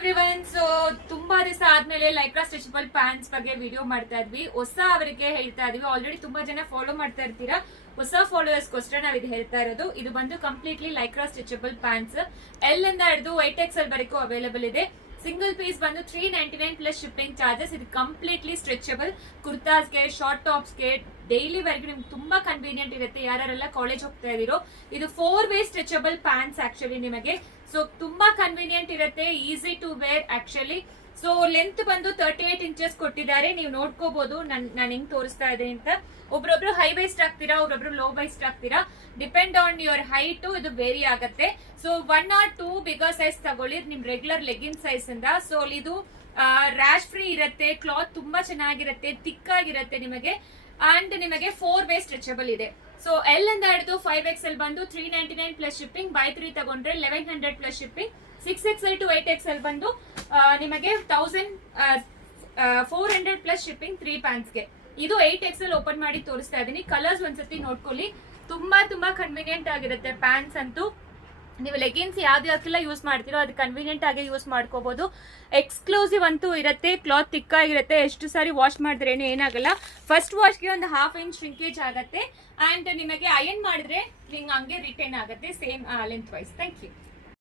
Everyone, so ತುಂಬಾ ದಿವಸ ಆದ್ಮೇಲೆ ಲೈಕ್ರಾ ಸ್ಟ್ರೆಚಬಲ್ ಪ್ಯಾಂಟ್ಸ್ ಬಗ್ಗೆ ವಿಡಿಯೋ ಮಾಡ್ತಾ ಇದ್ವಿ. ಹೊಸ ಅವರಿಗೆ ಹೇಳ್ತಾ ಇದೀವಿ. ಆಲ್ರೆಡಿ ತುಂಬಾ ಜನ ಫಾಲೋ ಮಾಡ್ತಾ ಇರ್ತೀರಾ. ಹೊಸ ಫಾಲೋವರ್ಸ್ಗೋಸ್ಕರ ನಾವು ಇದು ಹೇಳ್ತಾ ಇರೋದು. ಇದು ಬಂದು completely Lycra stretchable pants. L ಇಂದ ಹಿಡಿದು 8XL ವರೆಗೂ ಅವೈಲೇಬಲ್ ಇದೆ. ಸಿಂಗಲ್ ಪೀಸ್ ಬಂದು $399 ಪ್ಲಸ್ ಶಿಪ್ಪಿಂಗ್ ಚಾರ್ಜಸ್. ಇದು ಕಂಪ್ಲೀಟ್ಲಿ ಸ್ಟ್ರೆಚಬಲ್. ಕುರ್ತಾಸ್ಗೆ, ಶಾರ್ಟ್ ಟಾಪ್ಸ್ಗೆ, ಡೈಲಿ ವರ್ಗೆ ನಿಮ್ಗೆ ತುಂಬಾ ಕನ್ವೀನಿಯಂಟ್ ಇರುತ್ತೆ. ಯಾರೆಲ್ಲ ಕಾಲೇಜ್ ಹೋಗ್ತಾ ಇದೀರೋ, ಇದು 4 ವೇ ಸ್ಟ್ರೆಚಬಲ್ ಪ್ಯಾಂಟ್ಸ್ ಆಕ್ಚುಲಿ ನಿಮಗೆ. ಸೊ ತುಂಬಾ ಕನ್ವೀನಿಯಂಟ್ ಇರುತ್ತೆ, easy to wear actually. So length ಬಂದು 38 ಇಂಚಸ್ ಕೊಟ್ಟಿದ್ದಾರೆ. ನೀವು ನೋಡ್ಕೋಬಹುದು ನಾನು ಹಿಂಗ್ ತೋರಿಸ್ತಾ ಇದ್ದೀನಿ ಅಂತ. ಒಬ್ರೊಬ್ರು ಹೈ ವೈಸ್ಟ್ ಆಗ್ತೀರಾ, ಒಬ್ರೊಬ್ರು ಲೋ ವೈಸ್ಟ್ ಆಗ್ತೀರಾ. ಡಿಪೆಂಡ್ ಆನ್ ಯುವರ್ ಹೈಟ್ ಇದು ವೇರಿ ಆಗುತ್ತೆ. ಸೊ 1 or 2 ಬಿಗರ್ ಸೈಜ್ ತಗೊಳ್ಳಿ ನಿಮ್ ರೆಗ್ಯುಲರ್ ಲೆಗಿನ್ ಸೈಜ್ ಇಂದ. ಸೊ ಇದು ರ್ಯಾಶ್ ಫ್ರೀ ಇರುತ್ತೆ, ಕ್ಲಾತ್ ತುಂಬಾ ಚೆನ್ನಾಗಿರುತ್ತೆ, ಥಿಕ್ ಆಗಿರುತ್ತೆ ನಿಮಗೆ. ಅಂಡ್ ನಿಮಗೆ 4 ವೇ ಸ್ಟ್ರೆಚಬಲ್ ಇದೆ. ಸೊ ಎಲ್ ಇಂದ ಹಿಡಿದು 5XL ಬಂದು $399 ಪ್ಲಸ್ ಶಿಪ್ಪಿಂಗ್. ಬೈ 3 ತಗೊಂಡ್ರೆ $1100 plus shipping. 6XL to 8XL ಬಂದು ನಿಮಗೆ $1400 ಪ್ಲಸ್ ಶಿಪ್ಪಿಂಗ್ 3 ಪ್ಯಾಂಟ್ಸ್ಗೆ. ಇದು 8XL ಓಪನ್ ಮಾಡಿ ತೋರಿಸ್ತಾ ಇದೀನಿ. ಕಲರ್ಸ್ ಒಂದ್ಸತಿ ನೋಡ್ಕೊಳ್ಳಿ. ತುಂಬಾ ಕನ್ವೀನಿಯಂಟ್ ಆಗಿರುತ್ತೆ ಪ್ಯಾಂಟ್ಸ್ ಅಂತೂ. ನೀವು ಲೆಗಿನ್ಸ್ ಯಾವ್ದಕ್ಕೆಲ್ಲ ಯೂಸ್ ಮಾಡ್ತೀರೋ ಅದು ಕನ್ವೀನಿಯಂಟ್ ಆಗಿ ಯೂಸ್ ಮಾಡ್ಕೋಬಹುದು. ಎಕ್ಸ್ಕ್ಲೂಸಿವ್ ಅಂತೂ ಇರುತ್ತೆ, ಕ್ಲಾತ್ ಥಿಕ್ ಆಗಿರುತ್ತೆ. ಎಷ್ಟು ಸಾರಿ ವಾಶ್ ಮಾಡಿದ್ರೇನು ಏನಾಗಲ್ಲ. ಫಸ್ಟ್ ವಾಶ್ಗೆ ಒಂದು 1/2 ಇಂಚ್ ಶ್ರಿಂಕೇಜ್ ಆಗುತ್ತೆ. ಅಂಡ್ ನಿಮಗೆ ಅಯನ್ ಮಾಡಿದ್ರೆ ನಿಮ್ಗೆ ಹಂಗೆ ರಿಟರ್ನ್ ಆಗುತ್ತೆ same length wise. Thank you.